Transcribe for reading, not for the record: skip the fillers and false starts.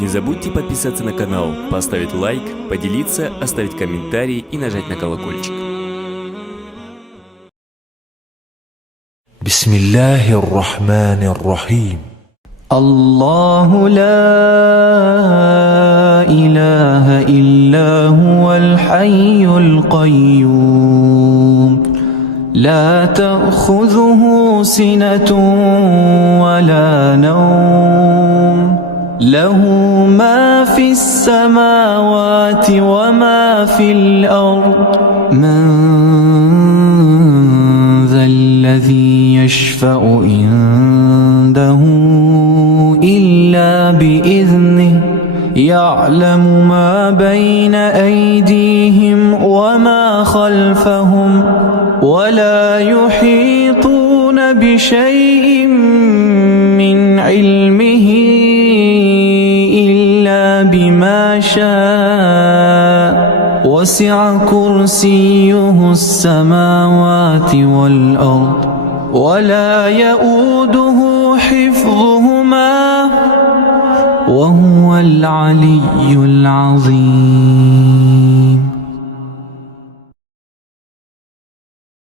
Не забудьте подписаться на канал, поставить лайк, поделиться, оставить комментарий и нажать на колокольчик. Бисмиллахир рахманир рахим. الله لا إله إلا هو الحي القيوم لا تأخذه سنة ولا نوم له ما في السماوات وما في الأرض من ذا الذي يشفع عنده إلا بإذنه يعلم ما بين أيديهم وما خلفهم ولا يحيطون بشيء من علمه إلا بما شاء وسع كرسيه السماوات والأرض ولا يؤوده حفظهما وهو العلي العظيم.